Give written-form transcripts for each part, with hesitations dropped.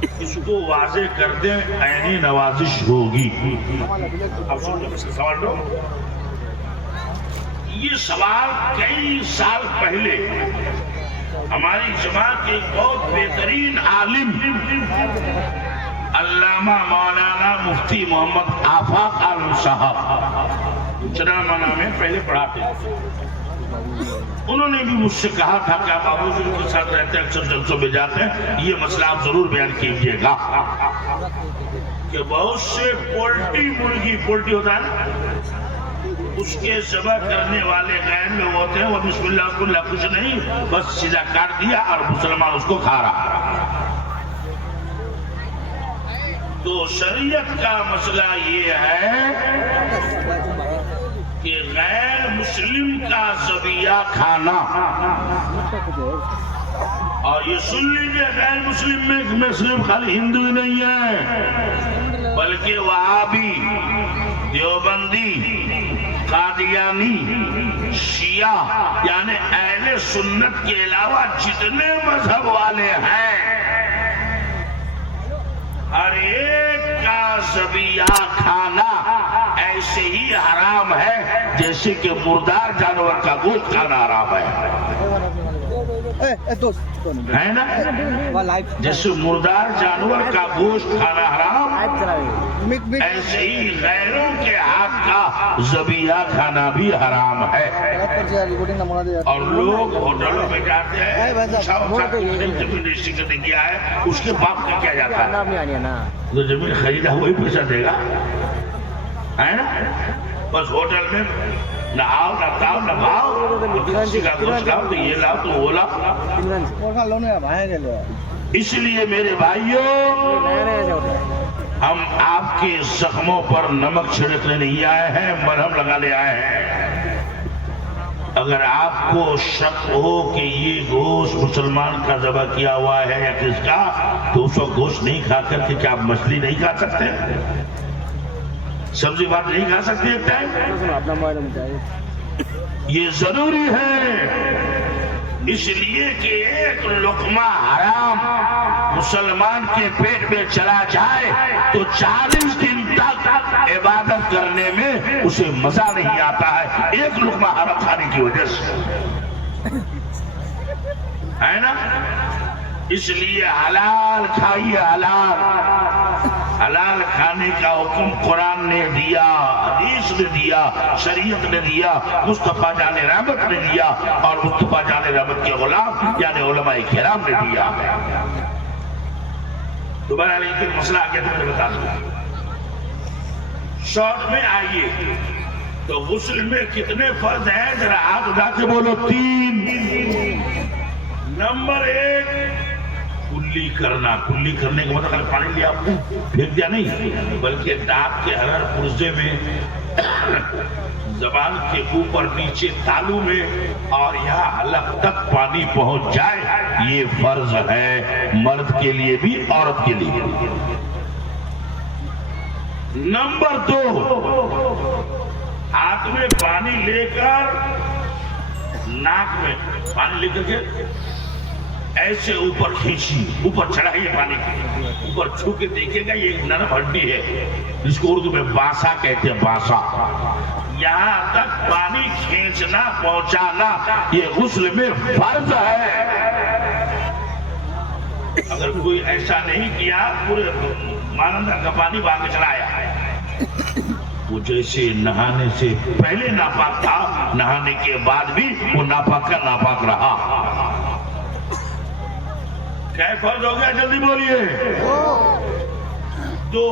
اس کو واضح کر دیں، عینی نوازش ہوگی۔ اب سن سوال لو، یہ سوال کئی سال پہلے ہماری جماعت کے ایک بہت بہترین عالم علامہ مولانا مفتی محمد آفاق عالم صاحب چنامانہ میں پہلے پڑھاتے تھے، انہوں نے بھی مجھ سے کہا تھا کہ آپ ابوجی کے ساتھ رہتے ہیں، اکثر جلسوں میں جاتے ہیں، یہ مسئلہ آپ ضرور بیان کیجیے گا کہ بہت سے پولٹری مرغی، پولٹری ہوتا ہے نا، اس کے ذبح کرنے والے غیر میں ہوتے ہیں، وہ بسم اللہ اللہ کچھ نہیں، بس سیدھا کاٹ دیا اور مسلمان اس کو کھا رہا۔ تو شریعت کا مسئلہ یہ ہے کہ غیر مسلم کا ذبیحہ کھانا، اور یہ سن لیجیے غیر مسلم میں صرف خالی ہندو ہی نہیں ہے، بلکہ وہابی، دیوبندی، قادیانی، شیعہ، یعنی اہل سنت کے علاوہ جتنے مذہب والے ہیں، ہر ایک کا ذبیحہ کھانا ایسے ہی حرام ہے جیسے کہ مردار جانور کا گوشت کھانا حرام ہے نا؟ جیسے مردار جانور کا گوشت کھانا حرام، ایسے ہی غیروں کے ہاتھ کا ذبیحہ کھانا بھی حرام ہے۔ اور لوگ ہوٹلوں میں جاتے ہیں، کیا ہے اس کے باپ کا کیا جاتا ہے، جو زمین خریدا وہی پیسہ دے گا، ہے نا؟ بس ہوٹل میں نہ آؤ نہ تاؤ نہ بھاؤ، کسی کا گوشت لاؤ تو یہ لاؤ تو وہ لاؤ۔ اس لیے میرے بھائیوں، ہم آپ کے زخموں پر نمک چھڑکنے نہیں آئے ہیں، مرہم لگانے آئے ہیں۔ اگر آپ کو شک ہو کہ یہ گوشت مسلمان کا ذبح کیا ہوا ہے یا کس کا، تو اس وقت گوشت نہیں کھا کر کے کیا آپ مچھلی نہیں کھا سکتے، سبزی بات نہیں کھا سکتے ایک ٹائم؟ یہ ضروری ہے، اس لیے کہ ایک لقمہ حرام مسلمان کے پیٹ میں چلا جائے تو 40 دن تک عبادت کرنے میں اسے مزہ نہیں آتا ہے، ایک لقمہ حرام کھانے کی وجہ سے، ہے نا؟ اس لیے حلال کھائیے، حلال حلال کھانے کا حکم قرآن نے دیا، حدیث نے دیا، شریعت نے دیا، مصطفیٰ جان رحمت نے دیا، اور مصطفیٰ جان رحمت کے غلام یعنی علماء کرام نے دیا۔ دوبارہ لیکن مسئلہ آگے تو میں بتا دوں، شارٹ میں آئیے تو غسل میں کتنے فرض ہیں، ذرا ہاتھ اٹھا کے بولو۔ 3۔ نمبر 1 کلی کرنا، کلی کرنے کا مطلب پانی لیا پھینک دیا نہیں، بلکہ دانت کے ہر پرزے میں، زبان کے اوپر نیچے تالو میں اور یہاں حلق تک پانی پہنچ جائے، یہ فرض ہے، مرد کے لیے بھی عورت کے لیے بھی۔ نمبر 2 ہاتھ میں پانی لے کر، ناک میں پانی لے کر کے ایسے اوپر کھینچی، اوپر چڑھائیے پانی کی، اوپر چھو کے دیکھے گا، یہ ایک نرم ہڈی ہے جس کو اردو میں باسا کہتے ہیں، باسا، یہاں تک پانی کھینچنا پہنچانا یہ غسل میں فرض ہے۔ اگر کوئی ایسا نہیں کیا، پورے مانندہ کا پانی بہا کے چلایا، وہ جیسے نہانے سے پہلے ناپاک تھا، نہانے کے بعد بھی وہ ناپاک کا ناپاک رہا۔ کیا فرض ہو گیا؟ جلدی بولیے۔ 2۔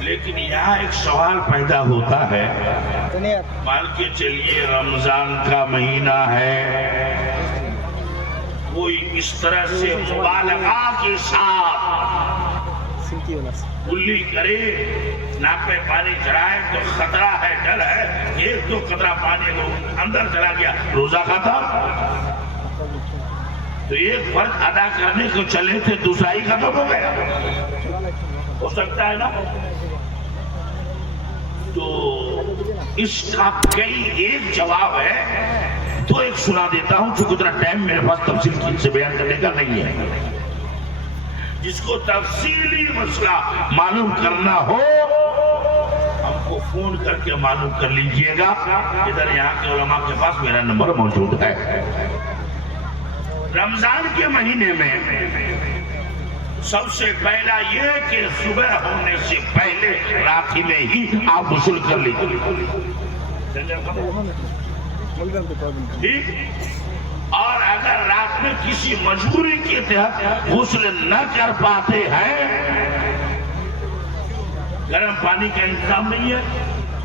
لیکن یہاں ایک سوال پیدا ہوتا ہے، مان کے چلیے رمضان کا مہینہ ہے، کوئی اس طرح سے مبالغہ کے ساتھ کلی کرے، ناک میں پانی چڑھائے تو خطرہ ہے، ڈر ہے، 1-2 قطرہ پانی اندر چلا گیا، روزہ کھاتا؟ تو ایک فرض ادا کرنے کو چلے تھے، دوسرا ہی ختم ہو گیا، ہو سکتا ہے نا؟ تو اس کا کئی ایک جواب ہے، تو ایک سنا دیتا ہوں، چونکہ اتنا ٹائم میرے پاس تفصیل سے بیان کرنے کا نہیں ہے۔ جس کو تفصیلی مسئلہ معلوم کرنا ہو ہم کو فون کر کے معلوم کر لیجئے گا. ادھر یہاں کے علماء کے پاس میرا نمبر موجود ہے. رمضان کے مہینے میں سب سے پہلا یہ کہ صبح ہونے سے پہلے رات میں ہی آپ غسل کر لیجیے. اور اگر رات میں کسی مجبوری کے تحت غسل نہ کر پاتے ہیں، گرم پانی کا انتظام نہیں ہے،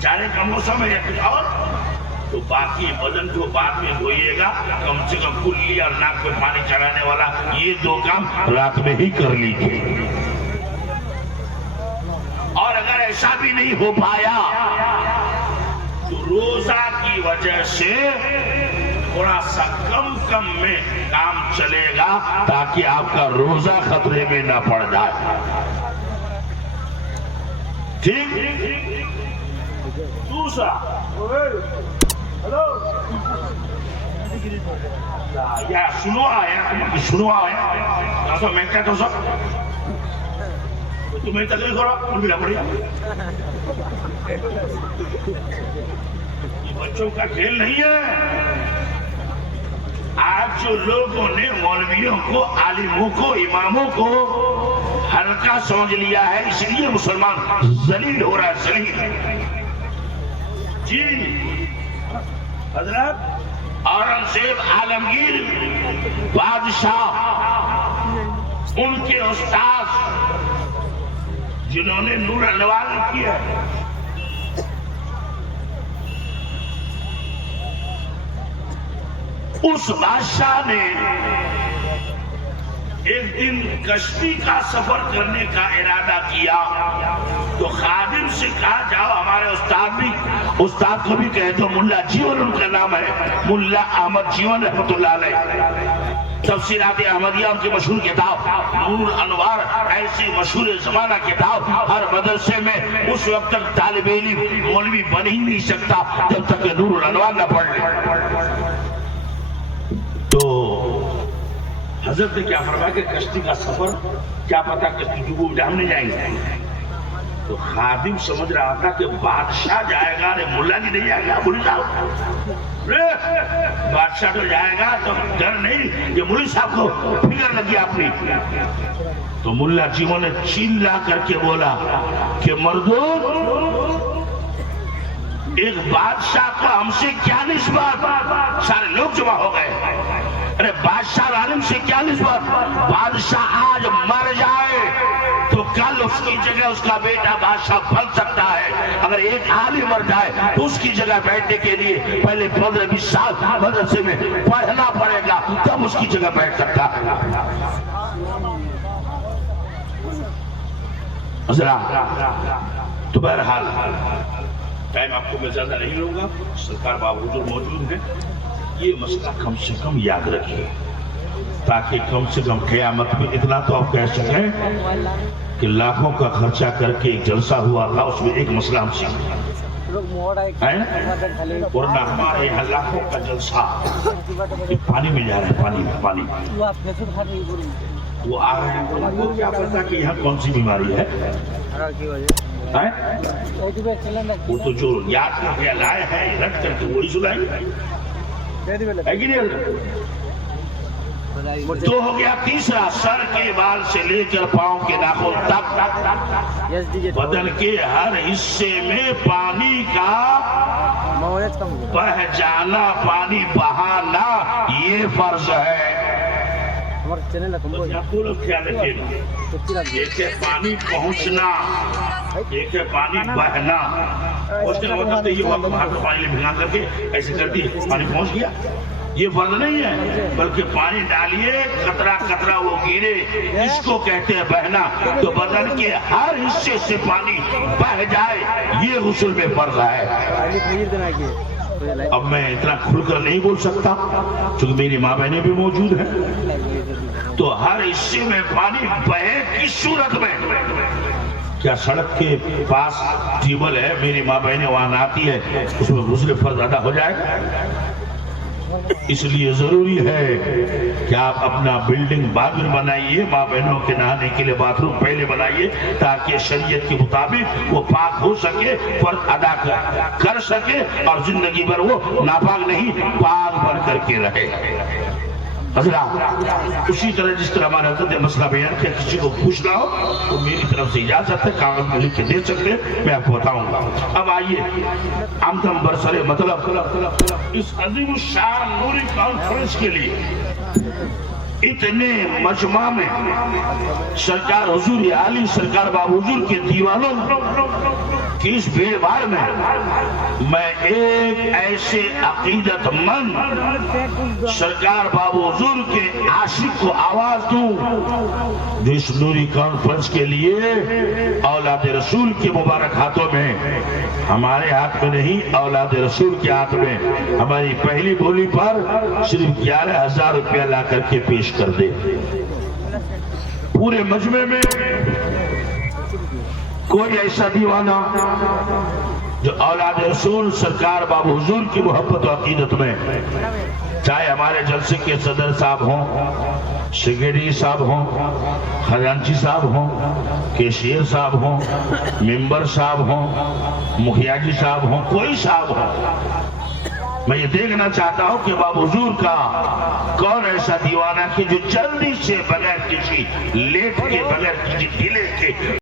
جانے کا موسم ہے یا کچھ اور، تو باقی بدن کو بعد میں دھوئیے گا. کم سے کم کلی اور ناک پہ پانی چڑھانے والا یہ دو کام رات میں ہی کر لیجیے. اور اگر ایسا بھی نہیں ہو پایا تو روزہ کی وجہ سے تھوڑا سا کم میں کام چلے گا تاکہ آپ کا روزہ خطرے میں نہ پڑ جائے. ٹھیک. دوسرا یا سنو آیا میں کیا کر سکتا تمہیں تکلیف کرو بھی نہ پڑی. یہ بچوں کا کھیل نہیں ہے. آج جو لوگوں نے مولویوں کو، عالموں کو، اماموں کو ہلکا سمجھ لیا ہے، اس لیے مسلمان ذلیل ہو رہا ہے. ذلیل جی حضرت اورنگزیب عالمگیر بادشاہ، ان کے استاذ جنہوں نے نور انوار کیا، اس بادشاہ نے ایک دن کشتی کا سفر کرنے کا ارادہ کیا تو خادم سے کہا جاؤ ہمارے استاد کو بھی کہے تو ملا جیون ان کا نام ہے، ملا احمد جیون رحمت اللہ علیہ. تفسیرات احمدیہ ان کی مشہور کتاب، نور انوار ایسی مشہور زمانہ کتاب. ہر مدرسے میں اس وقت تک طالب علم مولوی بن ہی نہیں سکتا جب تک کہ نور انوار نہ پڑھ لے. تو حضرت نے کیا فرمایا کہ کشتی کا سفر کیا پتا کشتی ڈوبو ہم نہیں جائیں گے. تو خادم سمجھ رہا تھا کہ بادشاہ جائے گا، ارے ملا جی نہیں جائے گا. ملی صاحب بادشاہ تو جائے گا تو ڈر نہیں، یہ ملی صاحب کو فکر لگی اپنی. تو ملا جیوں نے چیلا کر کے بولا کہ مردو، ایک بادشاہ کو ہم سے کیا نسبت؟ سارے لوگ جمع ہو گئے. ارے بادشاہ عالم سے کیا نسبت؟ بادشاہ آج مر جائے تو کل اس کی جگہ اس کا بیٹا بادشاہ بن سکتا ہے. اگر ایک عالم مر جائے تو اس کی جگہ بیٹھنے کے لیے پہلے 15-20 سال مدرسے میں پڑھنا پڑے گا، تب اس کی جگہ بیٹھ سکتا ہے. تو بہرحال ٹائم آپ کو میں زیادہ نہیں لوں گا، سرکار باب حضور موجود ہیں. یہ مسئلہ کم سے کم یاد رکھیے تاکہ کم سے کم قیامت میں اتنا تو آپ کہہ سکیں کہ لاکھوں کا خرچہ کر کے ایک جلسہ ہوا تھا، اس میں ایک مسئلہ ہم سیکھیں. ورنہ ہمارے یہاں لاکھوں کا جلسہ پانی میں جا رہا ہے. پانی وہ آ رہے ہیں. ان کو کیا پتا کہ یہاں کون سی بیماری ہے؟ وہ تو جو یاد کر کے لائے ہیں رکھ کر کے وہی سنائیں. تو ہو گیا تیسرا، سر کے بال سے لے کر پاؤں کے ناخن تک بدن کے ہر حصے میں پانی کا بہ جانا، پانی بہانا یہ فرض ہے. ایک ہے پانی پہنچنا، ایک ہے پانی بہنا. یہ پانی بھگا کر کے ایسے کرتی پانی پہنچ گیا، یہ فرض نہیں ہے، بلکہ پانی ڈالیے قطرہ قطرہ وہ گرے، اس کو کہتے ہیں بہنا. تو بدن کے ہر حصے سے پانی بہ جائے یہ غسل میں فرض ہے. اب میں اتنا کھل کر نہیں بول سکتا کیونکہ میری ماں بہنیں بھی موجود ہیں. تو ہر حصے میں پانی بہے کس صورت میں؟ کیا سڑک کے پاس ٹیوبل ہے، میری ماں بہنیں وہاں آتی ہے، اس میں غسل فرض ادا ہو جائے گا؟ اس لیے ضروری ہے کہ آپ اپنا بلڈنگ بعد میں بنائیے، ماں بہنوں کے نہانے کے لیے باتھ روم پہلے بنائیے، تاکہ شریعت کے مطابق وہ پاک ہو سکے، فرض ادا کر سکے، اور زندگی بھر وہ ناپاک نہیں پاک بن کر کے رہے۔ حضرات اسی طرح جس طرح ہمارے حضرت نے مسئلہ بیان کیا، کسی کو پوچھنا ہو تو میری طرف سے اجازت ہے، کاغذ میں لکھ کے دے سکتے ہیں، میں آپ کو بتاؤں گا۔ اب آئیے عمدن برسر مطلب اس عظیم الشان نوری کانفرنس کے لیے اتنے مجمع میں سرکار حضور عالی سرکار بابا حضور کے دیوانوں کی اس بھیڑ بھاڑ میں ایک ایسے عقیدت مند سرکار بابا حضور کے عاشق کو آواز دوں جو اس نوری کانفرنس کے لیے اولاد رسول کے مبارک ہاتھوں میں، ہمارے ہاتھ میں نہیں، اولاد رسول کے ہاتھ میں ہماری پہلی بولی پر صرف 11,000 روپیہ لا کر کے پیش کر دے۔ پورے مجمع میں کوئی ایسا دیوانہ جو اولاد رسول سرکار بابا حضور کی محبت و عقیدت میں، چاہے ہمارے جلسے کے صدر صاحب ہوں، سیکریٹری صاحب ہوں، خزانچی صاحب ہوں، کیشیئر صاحب ہوں، ممبر صاحب ہوں، مکھیا جی صاحب ہوں، کوئی صاحب ہوں، میں یہ دیکھنا چاہتا ہوں کہ بابا حضور کا کون ایسا دیوانہ کہ جو جلدی سے بغیر کسی لیٹ کے، بغیر کسی ڈیلے کے